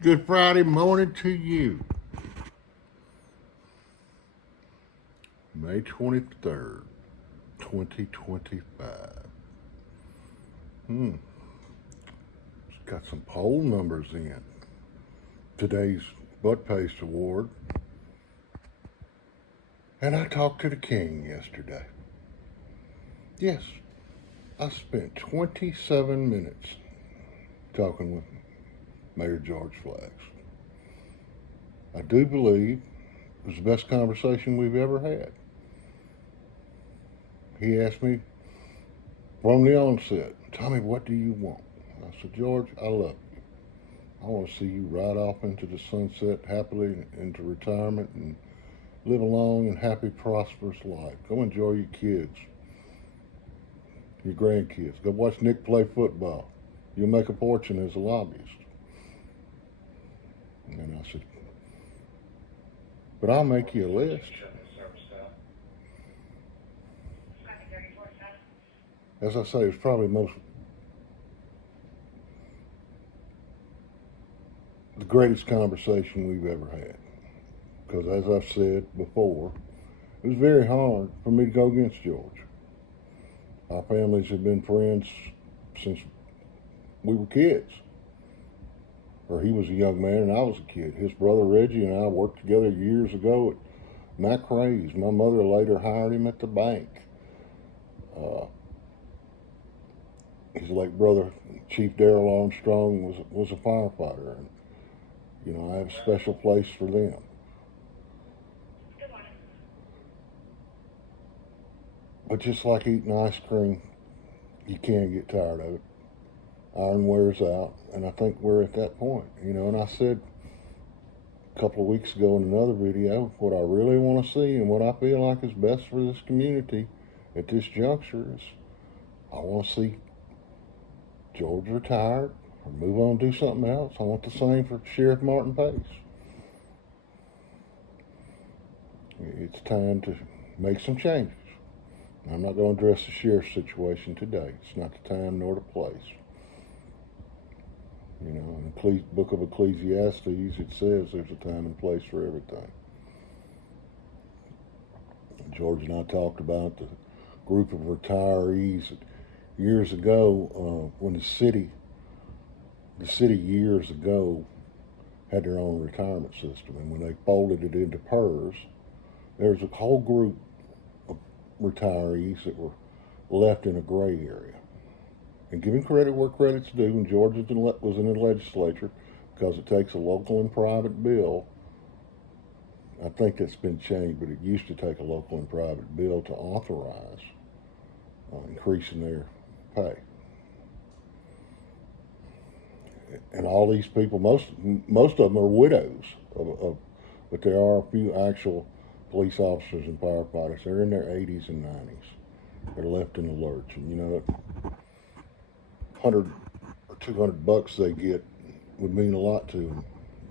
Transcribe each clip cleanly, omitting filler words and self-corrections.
Good Friday morning to you. May 23rd, 2025. Got some poll numbers in. Today's Butt Paste Award. And I talked to the king yesterday. Yes, I spent 27 minutes talking with Mayor George Flaggs. I do believe it was the best conversation we've ever had. He asked me from the onset, Tommy, what do you want? I said, George, I love you. I want to see you ride off into the sunset happily into retirement and live a long and happy, prosperous life. Go enjoy your kids, your grandkids. Go watch Nick play football. You'll make a fortune as a lobbyist. And I said, but I'll make you a list. As I say, it's probably the greatest conversation we've ever had. Because as I've said before, it was very hard for me to go against George. Our families have been friends since we were kids. Or he was a young man and I was a kid. His brother Reggie and I worked together years ago at McRae's. My mother later hired him at the bank. His late brother, Chief Darrell Armstrong, was a firefighter. And, you know, I have a special place for them. But just like eating ice cream, you can't get tired of it. Iron wears out, and I think we're at that point, you know. And I said a couple of weeks ago in another video, what I really want to see and what I feel like is best for this community at this juncture is I want to see George retired or move on and do something else. I want the same for Sheriff Martin Pace. It's time to make some changes. I'm not going to address the sheriff's situation today. It's not the time nor the place. You know, in the book of Ecclesiastes, it says there's a time and place for everything. George and I talked about the group of retirees years ago when the city years ago had their own retirement system. And when they folded it into PERS, there was a whole group of retirees that were left in a gray area. And giving credit where credit's due, and George was in the legislature because it takes a local and private bill. I think that's been changed, but it used to take a local and private bill to authorize increasing their pay. And all these people, most of them are widows, but there are a few actual police officers and firefighters. They're in their 80s and 90s. They're left in the lurch, and you know, $100 or $200 they get would mean a lot to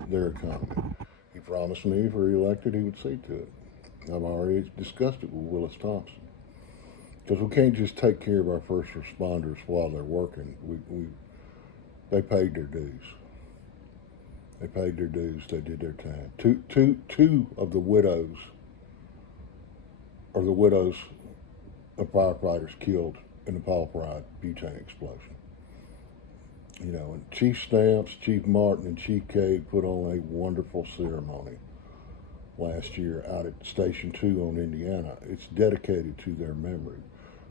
their economy. He promised me if re-elected he would see to it. I've already discussed it with Willis Thompson. Because we can't just take care of our first responders while they're working. They paid their dues. They paid their dues. They did their time. Two of the widows are the widows of firefighters killed in the Paul Pride butane explosion. You know, and Chief Stamps, Chief Martin, and Chief Cade put on a wonderful ceremony last year out at Station 2 on Indiana. It's dedicated to their memory.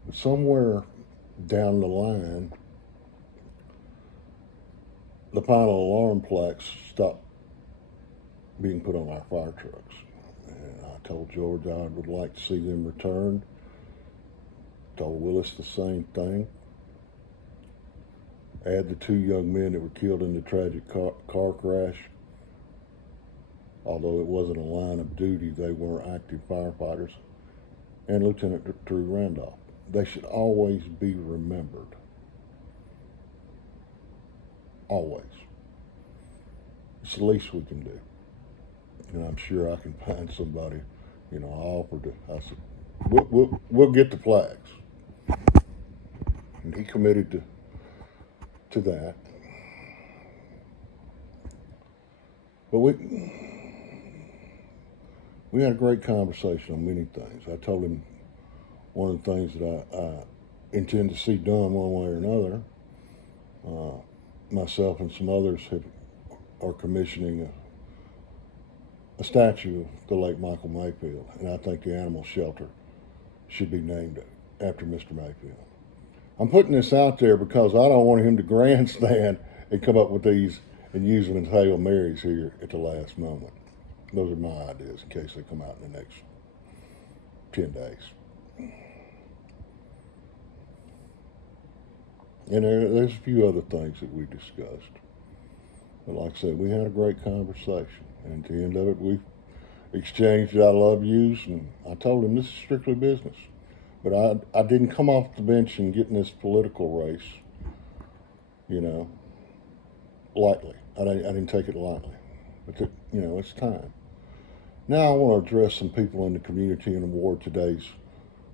But somewhere down the line, the final alarm plaques stopped being put on our fire trucks. And I told George I would like to see them returned. Told Willis the same thing. Add the two young men that were killed in the tragic car crash. Although it wasn't a line of duty, they were active firefighters. And Lieutenant Drew Randolph. They should always be remembered. Always. It's the least we can do. And I'm sure I can find somebody, you know, I said, we'll get the flags. And he committed to that. But we had a great conversation on many things. I told him one of the things that I intend to see done one way or another. Myself and some others are commissioning a statue of the late Michael Mayfield, and I think the animal shelter should be named after Mr. Mayfield. I'm putting this out there because I don't want him to grandstand and come up with these and use them as Hail Marys here at the last moment. Those are my ideas in case they come out in the next 10 days. And there's a few other things that we discussed. But like I said, we had a great conversation. And at the end of it, we exchanged I love yous. And I told him this is strictly business. But I didn't come off the bench and get in this political race, lightly. I didn't take it lightly. But, it's time. Now I want to address some people in the community and award today's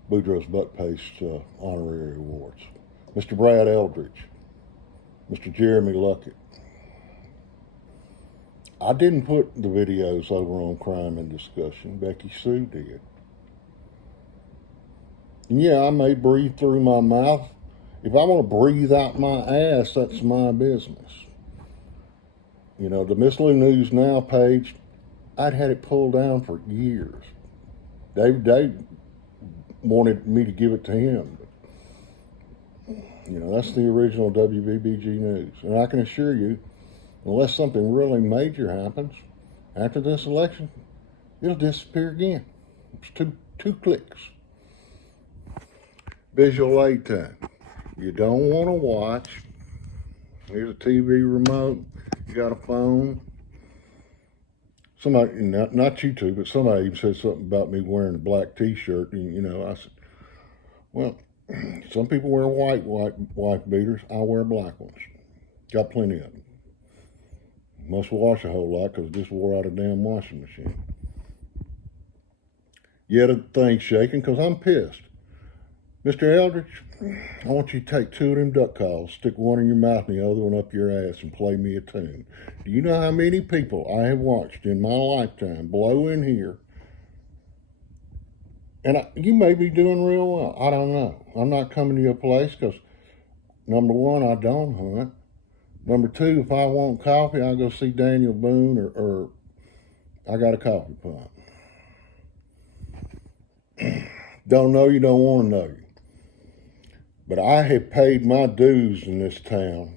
Boudreaux's Butt Paste honorary awards. Mr. Brad Eldridge, Mr. Jeremy Luckett. I didn't put the videos over on Crime and Discussion. Becky Sue did. And yeah, I may breathe through my mouth. If I want to breathe out my ass, that's my business. The Miss Lou News Now page, I'd had it pulled down for years. They wanted me to give it to him. That's the original WBBG News. And I can assure you, unless something really major happens after this election, it'll disappear again. It's two clicks. Visual aid time. You don't want to watch. Here's a TV remote. You got a phone. Somebody, not you two, but somebody even said something about me wearing a black T-shirt. And, I said, well, some people wear white wife beaters. I wear black ones. Got plenty of them. Must wash a whole lot because I just wore out a damn washing machine. Yet a thing shaking because I'm pissed. Mr. Eldridge, I want you to take 2 of them duck calls, stick one in your mouth and the other one up your ass and play me a tune. Do you know how many people I have watched in my lifetime blow in here? And you may be doing real well. I don't know. I'm not coming to your place because, number one, I don't hunt. Number two, if I want coffee, I'll go see Daniel Boone or I got a coffee pump. Don't know you, don't want to know you. But I have paid my dues in this town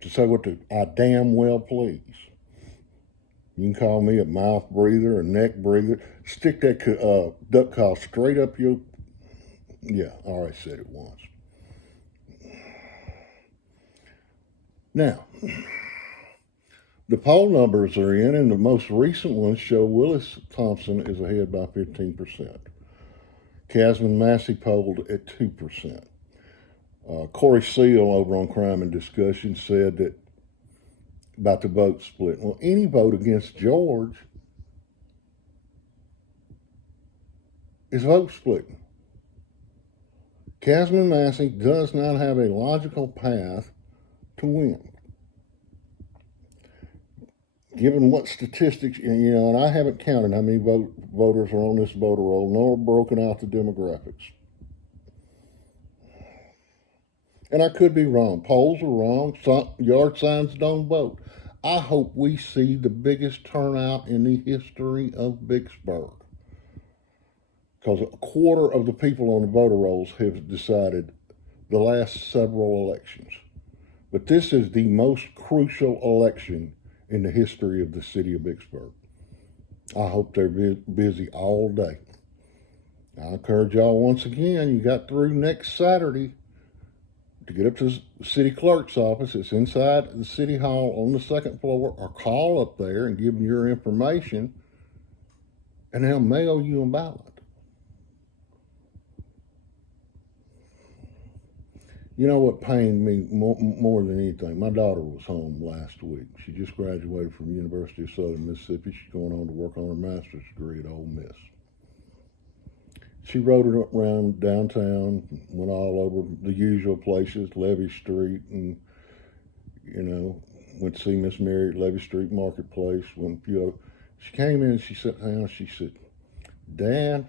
to say what I damn well please. You can call me a mouth breather, a neck breather. Stick that duck call straight up your... Yeah, I already said it once. Now, the poll numbers are in, and the most recent ones show Willis Thompson is ahead by 15%. Casman Massey polled at 2%. Corey Seal over on Crime and Discussion said that about the vote split. Well, any vote against George is vote splitting. Casman Massey does not have a logical path to win. Given what statistics, and I haven't counted how many voters are on this voter roll, nor broken out the demographics. And I could be wrong. Polls are wrong. Yard signs don't vote. I hope we see the biggest turnout in the history of Vicksburg. Because a quarter of the people on the voter rolls have decided the last several elections. But this is the most crucial election in the history of the city of Vicksburg. I hope they're busy all day. I encourage y'all once again, you got through next Saturday to get up to the city clerk's office. It's inside the city hall on the second floor, or call up there and give them your information, and they'll mail you a ballot. You know what pained me more than anything? My daughter was home last week. She just graduated from University of Southern Mississippi. She's going on to work on her master's degree at Ole Miss. She rode around downtown, went all over the usual places, Levee Street, and, went to see Miss Mary at Levy Street Marketplace. She came in and she sat down. She said, "Dad,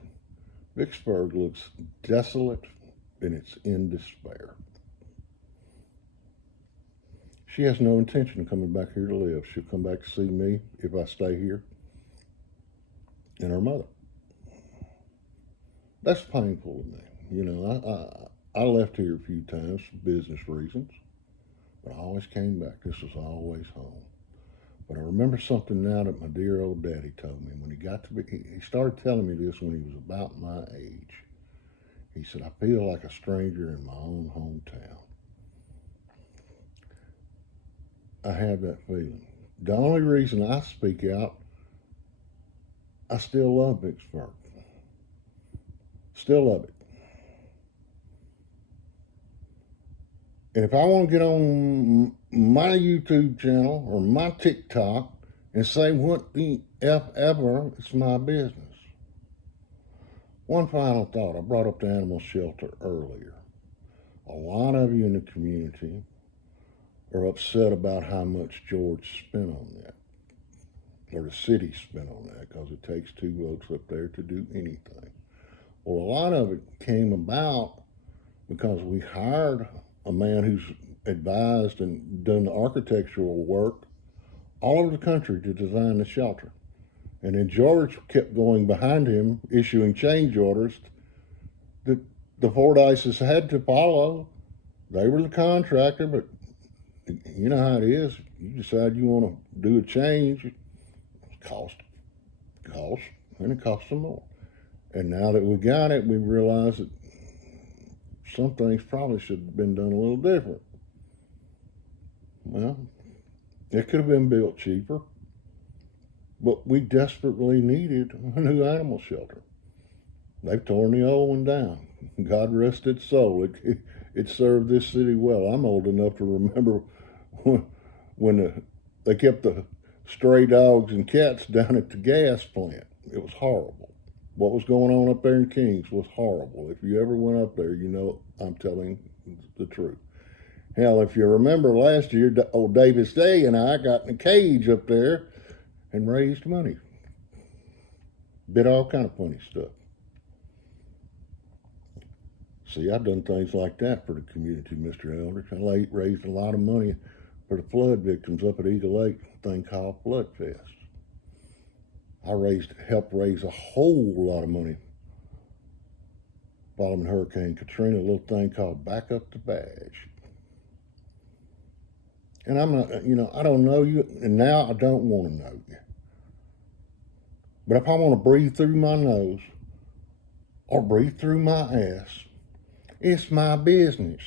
Vicksburg looks desolate and it's in despair." She has no intention of coming back here to live. She'll come back to see me if I stay here, and her mother. That's painful to me. You know, I left here a few times for business reasons, but I always came back. This was always home. But I remember something now that my dear old daddy told me when he started telling me this when he was about my age. He said, "I feel like a stranger in my own hometown." I have that feeling. The only reason I speak out, I still love Vicksburg. Still love it. And if I want to get on my YouTube channel or my TikTok and say what the F ever, it's my business. One final thought. I brought up the animal shelter earlier. A lot of you in the community are upset about how much George spent on that, or the city spent on that, because it takes 2 votes up there to do anything. Well, a lot of it came about because we hired a man who's advised and done the architectural work all over the country to design the shelter. And then George kept going behind him, issuing change orders that the Fordyces had to follow. They were the contractor, but you know how it is. You decide you want to do a change, it costs, and it costs some more. And now that we got it, we realize that some things probably should have been done a little different. Well, it could have been built cheaper, but we desperately needed a new animal shelter. They've torn the old one down. God rest its soul. It served this city well. I'm old enough to remember when they kept the stray dogs and cats down at the gas plant. It was horrible. What was going on up there in Kings was horrible. If you ever went up there, you know I'm telling the truth. Hell, if you remember last year, old Davis Day and I got in a cage up there and raised money. Did all kind of funny stuff. See, I've done things like that for the community, Mr. Eldridge. I raised a lot of money for the flood victims up at Eagle Lake, a thing called Flood Fest. I helped raise a whole lot of money following Hurricane Katrina, a little thing called Back Up the Badge. And I'm not, I don't know you, and now I don't want to know you. But if I want to breathe through my nose or breathe through my ass, it's my business.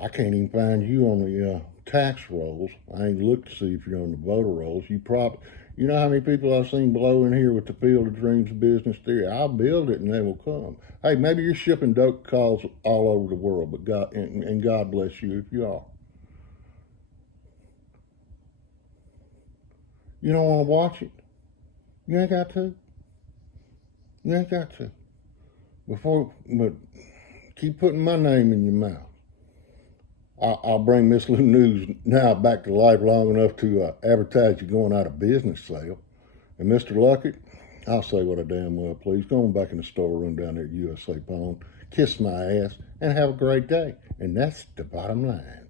I can't even find you on the tax rolls. I ain't looked to see if you're on the voter rolls. You know how many people I've seen below in here with the Field of Dreams business theory? I'll build it and they will come. Hey, maybe you're shipping dope calls all over the world, but God bless you if you are. You don't want to watch it? You ain't got to. You ain't got to. But keep putting my name in your mouth. I'll bring Miss Lou News now back to life long enough to advertise you going out of business sale. And Mr. Luckett, I'll say what I damn well please. Go on back in the storeroom down there at USA Pawn, kiss my ass, and have a great day. And that's the bottom line.